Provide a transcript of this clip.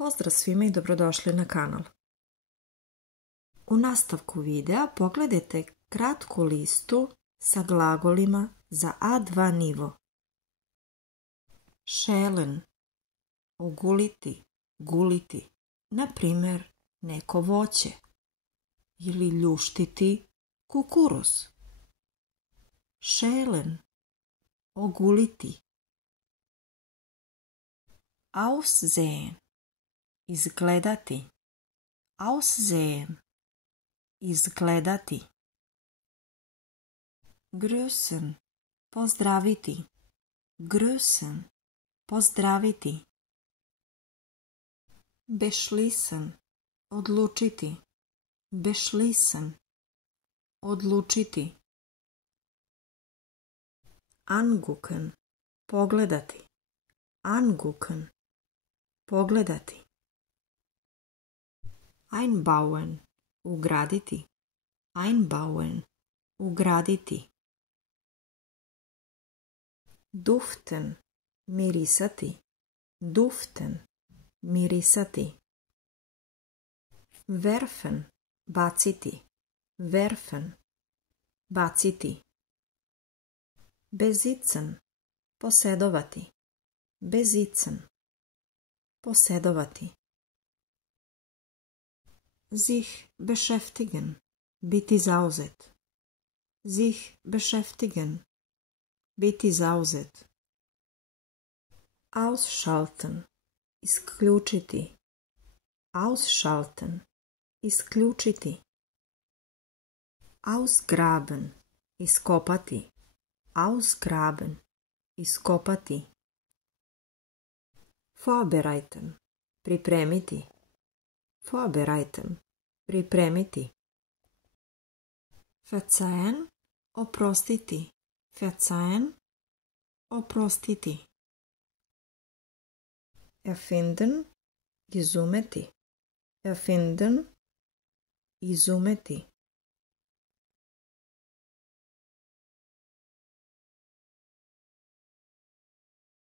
Pozdrav svima i dobrodošli na kanal. U nastavku videa pogledajte kratku listu sa glagolima za A2 nivo. Schälen, oguliti, guliti, na primjer neko voće, ili ljuštiti kukuruz. Schälen, oguliti. Aussehen, izgledati. Aussehen, izgledati. Grüßen, pozdraviti. Grüßen, pozdraviti. Beschließen, odlučiti. Beschließen, odlučiti. Angucken, pogledati. Angucken, pogledati. Einbauen, ugraditi. Einbauen, ugraditi. Duften, mirisati. Duften, mirisati. Werfen, baciti. Werfen, baciti. Besitzen, posedovati. Besitzen, posedovati. Sich beschäftigen, biti zauzet. Sich beschäftigen, biti zauzet. Ausschalten, isključiti. Ausschalten, isključiti. Ausgraben, iskopati. Ausgraben, iskopati. Vorbereiten, pripremiti. Vorbereiten, pripremiti. Verzeihen, oprostiti. Verzeihen, oprostiti. Erfinden, izumeti. Erfinden, izumeti.